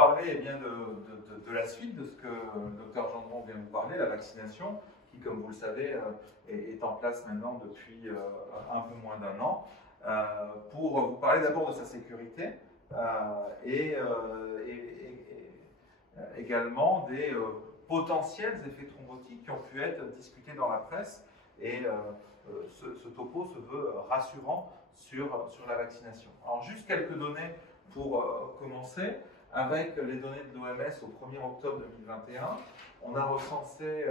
parler bien, de la suite de ce que le docteur Gendron vient vous parler, la vaccination, qui, comme vous le savez, est en place maintenant depuis un peu moins d'un an, pour vous parler d'abord de sa sécurité et également des potentiels effets thrombotiques qui ont pu être discutés dans la presse. Et ce topo se veut rassurant sur la vaccination. Alors, juste quelques données pour commencer. Avec les données de l'OMS au 1er octobre 2021, on a recensé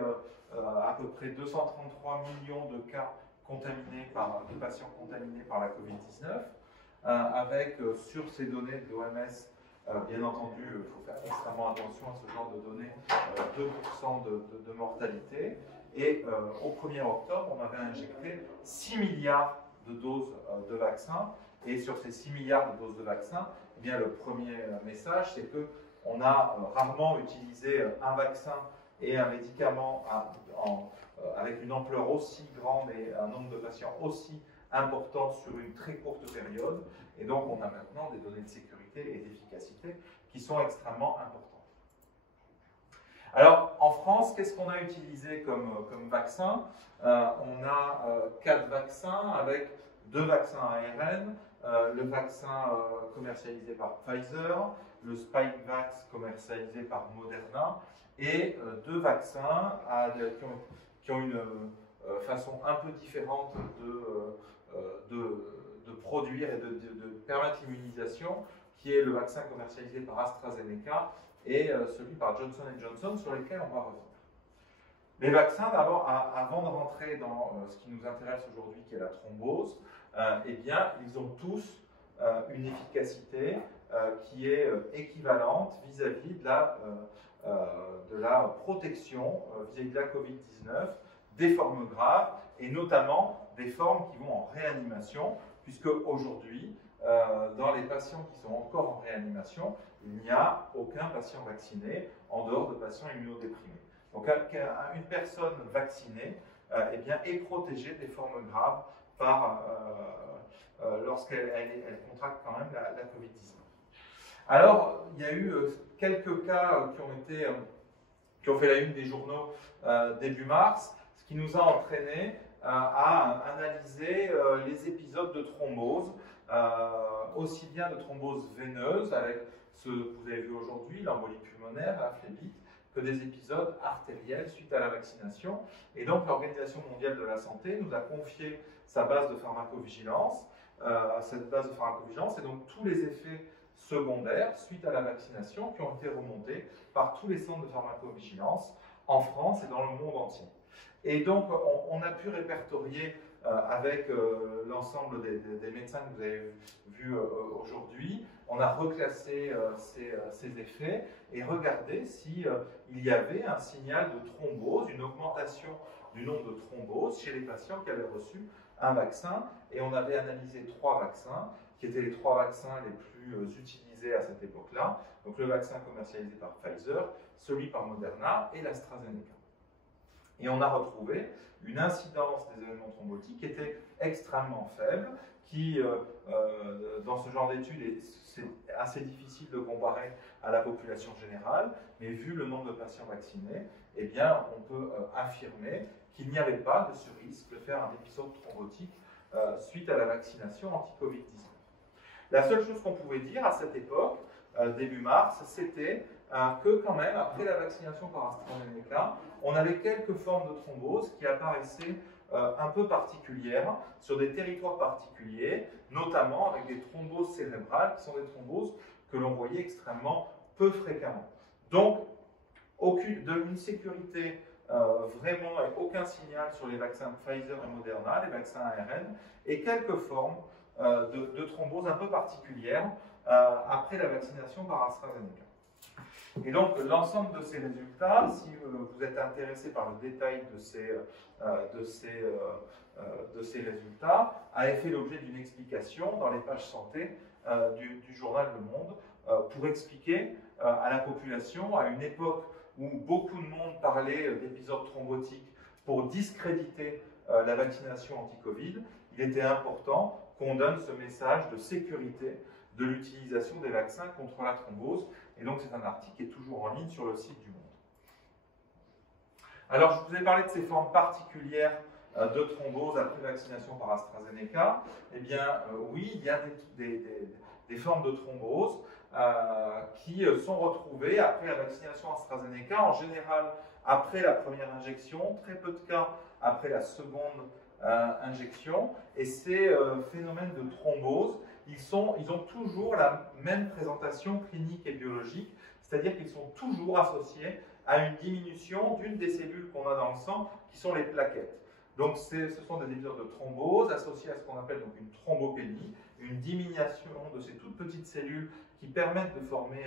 à peu près 233 millions de cas contaminés de patients contaminés par la Covid-19, avec sur ces données de l'OMS, bien entendu, il faut faire extrêmement attention à ce genre de données, 2% de mortalité. Et au 1er octobre, on avait injecté 6 milliards de doses de vaccins. Et sur ces 6 milliards de doses de vaccins, eh bien, le premier message, c'est qu'on a rarement utilisé un vaccin et un médicament avec une ampleur aussi grande et un nombre de patients aussi important sur une très courte période. Et donc, on a maintenant des données de sécurité et d'efficacité qui sont extrêmement importantes. Alors, en France, qu'est-ce qu'on a utilisé comme vaccin? On a 4 vaccins avec 2 vaccins ARN, le vaccin commercialisé par Pfizer, le Spikevax commercialisé par Moderna, et 2 vaccins qui ont une façon un peu différente de produire et de permettre l'immunisation, qui est le vaccin commercialisé par AstraZeneca et celui par Johnson & Johnson, sur lesquels on va revenir. Les vaccins, d'abord, avant de rentrer dans ce qui nous intéresse aujourd'hui, qui est la thrombose, eh bien, ils ont tous une efficacité qui est équivalente vis-à-vis de la protection vis-à-vis de la Covid-19, des formes graves, et notamment des formes qui vont en réanimation, puisque aujourd'hui, dans les patients qui sont encore en réanimation, il n'y a aucun patient vacciné en dehors de patients immunodéprimés. Donc, une personne vaccinée eh bien, est protégée des formes graves lorsqu'elle contracte quand même la Covid-19. Alors, il y a eu quelques cas qui ont fait la une des journaux début mars, ce qui nous a entraîné à analyser les épisodes de thrombose, aussi bien de thrombose veineuse, avec ce que vous avez vu aujourd'hui, l'embolie pulmonaire, la phlébite, que des épisodes artériels suite à la vaccination. Et donc, l'Organisation mondiale de la santé nous a confié sa base de pharmacovigilance, et donc tous les effets secondaires suite à la vaccination qui ont été remontés par tous les centres de pharmacovigilance en France et dans le monde entier. Et donc, on a pu répertorier avec l'ensemble des médecins que vous avez vus aujourd'hui, on a reclassé ces effets et regardé s'il y avait un signal de thrombose, une augmentation du nombre de thromboses chez les patients qui avaient reçu un vaccin. Et on avait analysé 3 vaccins, qui étaient les 3 vaccins les plus utilisés à cette époque-là. Donc le vaccin commercialisé par Pfizer, celui par Moderna et l'AstraZeneca. Et on a retrouvé une incidence des événements thrombotiques qui était extrêmement faible, qui, dans ce genre d'études, c'est assez difficile de comparer à la population générale, mais vu le nombre de patients vaccinés, eh bien, on peut affirmer qu'il n'y avait pas de ce risque de faire un épisode thrombotique suite à la vaccination anti-Covid-19. La seule chose qu'on pouvait dire à cette époque, début mars, c'était que quand même, après la vaccination par AstraZeneca, on avait quelques formes de thrombose qui apparaissaient un peu particulières sur des territoires particuliers, notamment avec des thromboses cérébrales, qui sont des thromboses que l'on voyait extrêmement peu fréquemment. Donc, une sécurité vraiment et aucun signal sur les vaccins Pfizer et Moderna, les vaccins ARN, et quelques formes de thrombose un peu particulières après la vaccination par AstraZeneca. Et donc, l'ensemble de ces résultats, si vous êtes intéressé par le détail de ces résultats, avait fait l'objet d'une explication dans les pages santé du journal Le Monde pour expliquer à la population, à une époque où beaucoup de monde parlait d'épisodes thrombotiques pour discréditer la vaccination anti-Covid, il était important qu'on donne ce message de sécurité de l'utilisation des vaccins contre la thrombose. Et donc c'est un article qui est toujours en ligne sur le site du Monde. Alors je vous ai parlé de ces formes particulières de thrombose après vaccination par AstraZeneca. Eh bien oui, il y a des formes de thrombose qui sont retrouvées après la vaccination AstraZeneca, en général après la première injection, très peu de cas après la seconde injection. Et ces phénomènes de thrombose, ils ont toujours la même présentation clinique et biologique, c'est-à-dire qu'ils sont toujours associés à une diminution d'une des cellules qu'on a dans le sang, qui sont les plaquettes. Donc ce sont des épisodes de thrombose associés à ce qu'on appelle donc une thrombopénie, une diminution de ces toutes petites cellules qui permettent de former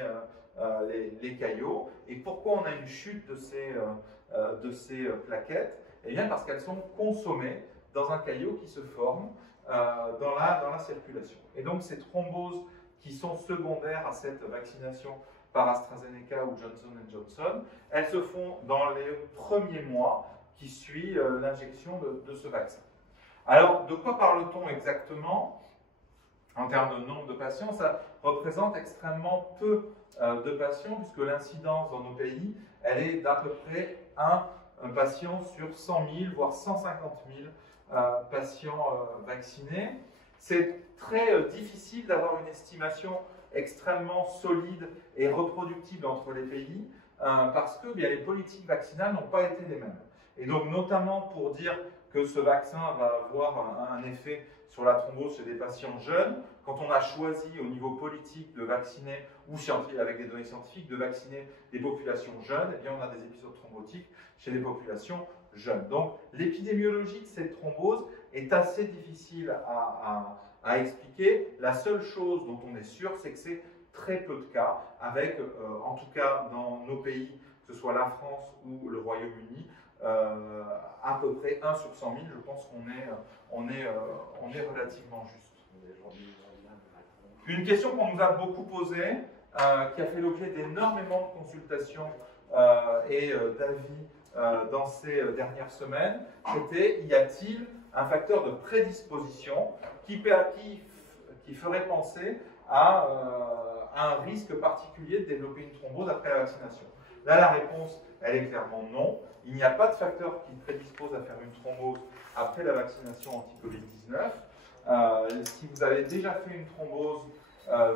les caillots. Et pourquoi on a une chute de ces plaquettes? Eh bien parce qu'elles sont consommées dans un caillot qui se forme dans la circulation. Et donc ces thromboses qui sont secondaires à cette vaccination par AstraZeneca ou Johnson & Johnson, elles se font dans les premiers mois qui suivent l'injection de ce vaccin. Alors, de quoi parle-t-on exactement en termes de nombre de patients? Ça représente extrêmement peu de patients, puisque l'incidence dans nos pays, elle est d'à peu près un patient sur 100 000, voire 150 000 patients vaccinés. C'est très difficile d'avoir une estimation extrêmement solide et reproductible entre les pays, parce que bien, les politiques vaccinales n'ont pas été les mêmes. Et donc, notamment pour dire que ce vaccin va avoir un effet sur la thrombose chez des patients jeunes, quand on a choisi au niveau politique de vacciner, ou avec des données scientifiques, de vacciner des populations jeunes, eh bien on a des épisodes thrombotiques chez les populations jeunes. Donc l'épidémiologie de cette thrombose est assez difficile à expliquer. La seule chose dont on est sûr, c'est que c'est très peu de cas, avec, en tout cas dans nos pays, que ce soit la France ou le Royaume-Uni, à peu près 1 sur 100 000, je pense qu'on est relativement juste. Une question qu'on nous a beaucoup posée, qui a fait l'objet d'énormément de consultations et d'avis dans ces dernières semaines, c'était: y a-t-il un facteur de prédisposition qui ferait penser à un risque particulier de développer une thrombose après la vaccination? Là, la réponse, elle est clairement non. Il n'y a pas de facteur qui prédispose à faire une thrombose après la vaccination anti-Covid-19. Si vous avez déjà fait une thrombose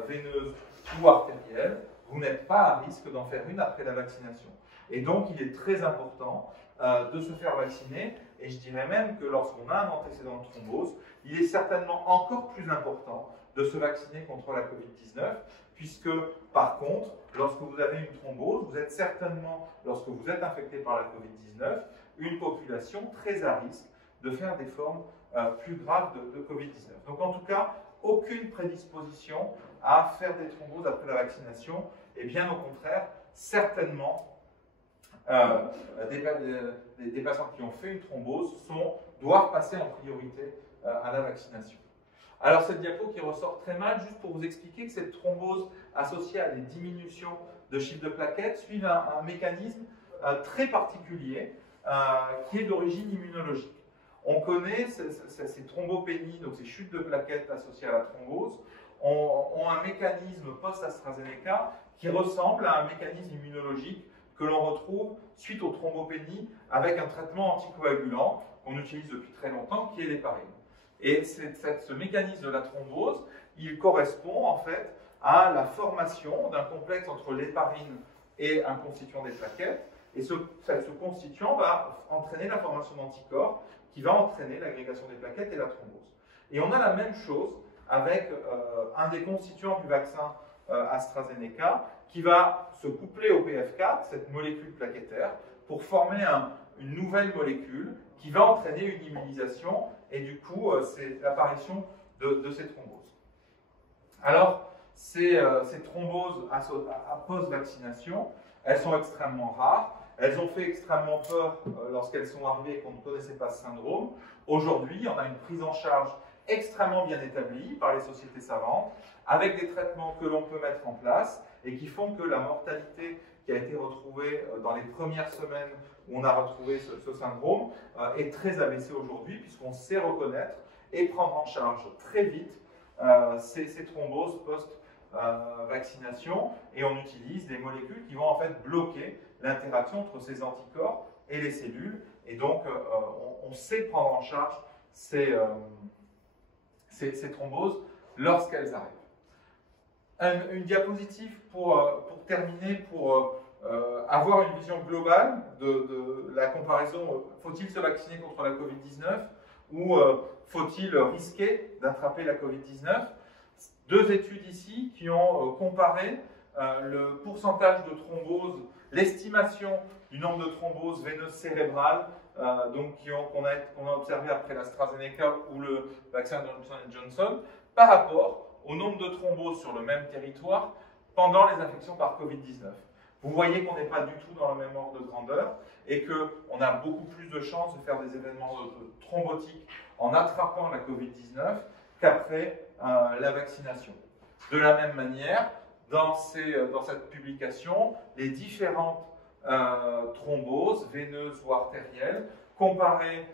veineuse ou artérielle, vous n'êtes pas à risque d'en faire une après la vaccination. Et donc, il est très important de se faire vacciner. Et je dirais même que lorsqu'on a un antécédent de thrombose, il est certainement encore plus important de se vacciner contre la Covid-19, puisque, par contre, lorsque vous avez une thrombose, vous êtes certainement, lorsque vous êtes infecté par la Covid-19, une population très à risque de faire des formes plus graves de Covid-19. Donc, en tout cas, aucune prédisposition à faire des thromboses après la vaccination, et bien au contraire, certainement, des patients qui ont fait une thrombose doivent passer en priorité à la vaccination. Alors cette diapo qui ressort très mal, juste pour vous expliquer que cette thrombose associée à des diminutions de chiffre de plaquettes suit un mécanisme très particulier qui est d'origine immunologique. On connaît ces thrombopénies, donc ces chutes de plaquettes associées à la thrombose, ont un mécanisme post-AstraZeneca qui ressemble à un mécanisme immunologique que l'on retrouve suite aux thrombopénies avec un traitement anticoagulant qu'on utilise depuis très longtemps, qui est l'héparine. Et ce mécanisme de la thrombose, il correspond en fait à la formation d'un complexe entre l'héparine et un constituant des plaquettes. Et ce constituant va entraîner la formation d'anticorps qui va entraîner l'agrégation des plaquettes et la thrombose. Et on a la même chose avec un des constituants du vaccin AstraZeneca qui va se coupler au PF4, cette molécule plaquettaire, pour former une nouvelle molécule qui va entraîner une immunisation et du coup c'est l'apparition de ces thromboses. Alors ces thromboses à post-vaccination, elles sont extrêmement rares. Elles ont fait extrêmement peur lorsqu'elles sont arrivées et qu'on ne connaissait pas ce syndrome. Aujourd'hui, on a une prise en charge extrêmement bien établie par les sociétés savantes, avec des traitements que l'on peut mettre en place et qui font que la mortalité qui a été retrouvée dans les premières semaines où on a retrouvé ce syndrome est très abaissée aujourd'hui, puisqu'on sait reconnaître et prendre en charge très vite ces thromboses vaccination, et on utilise des molécules qui vont en fait bloquer l'interaction entre ces anticorps et les cellules, et donc on sait prendre en charge ces thromboses lorsqu'elles arrivent. Une diapositive pour terminer, pour avoir une vision globale de la comparaison, faut-il se vacciner contre la Covid-19 ou faut-il risquer d'attraper la Covid-19? Deux études ici qui ont comparé le pourcentage de thrombose, l'estimation du nombre de thromboses veineuses cérébrales qu'on a observé après l'AstraZeneca ou le vaccin Johnson & Johnson par rapport au nombre de thromboses sur le même territoire pendant les infections par Covid-19. Vous voyez qu'on n'est pas du tout dans le même ordre de grandeur et qu'on a beaucoup plus de chances de faire des événements thrombotiques en attrapant la Covid-19 qu'après la vaccination. De la même manière, dans cette publication, les différentes thromboses veineuses ou artérielles comparées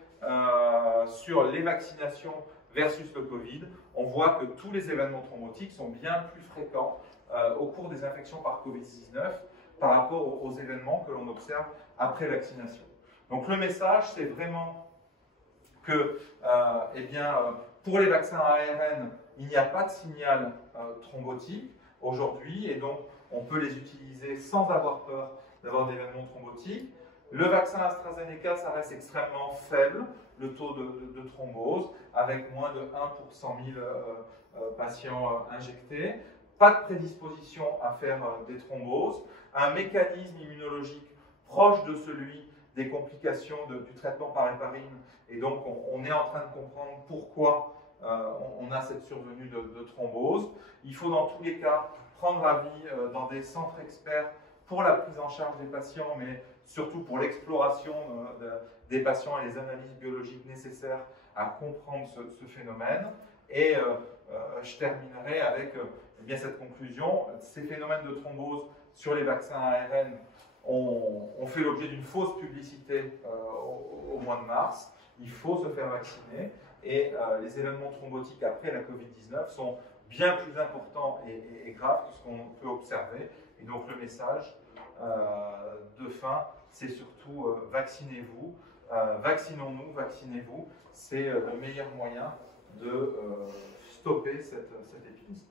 sur les vaccinations versus le Covid, on voit que tous les événements thrombotiques sont bien plus fréquents au cours des infections par Covid-19 par rapport aux événements que l'on observe après vaccination. Donc le message, c'est vraiment que pour les vaccins ARN, il n'y a pas de signal thrombotique aujourd'hui, et donc on peut les utiliser sans avoir peur d'avoir d'événements thrombotiques. Le vaccin AstraZeneca, ça reste extrêmement faible, le taux de thrombose, avec moins de 1 pour 100 000 patients injectés. Pas de prédisposition à faire des thromboses, un mécanisme immunologique proche de celui des complications du traitement par héparine, et donc on est en train de comprendre pourquoi on a cette survenue de thrombose. Il faut dans tous les cas prendre avis dans des centres experts pour la prise en charge des patients, mais surtout pour l'exploration des patients et les analyses biologiques nécessaires à comprendre ce phénomène. Et je terminerai avec cette conclusion. Ces phénomènes de thrombose sur les vaccins ARN ont fait l'objet d'une fausse publicité au mois de mars. Il faut se faire vacciner, et les événements thrombotiques après la Covid-19 sont bien plus importants et graves que ce qu'on peut observer. Et donc le message de fin, c'est surtout vaccinez-vous, vaccinons-nous, vaccinez-vous. C'est le meilleur moyen de stopper cette épidémie.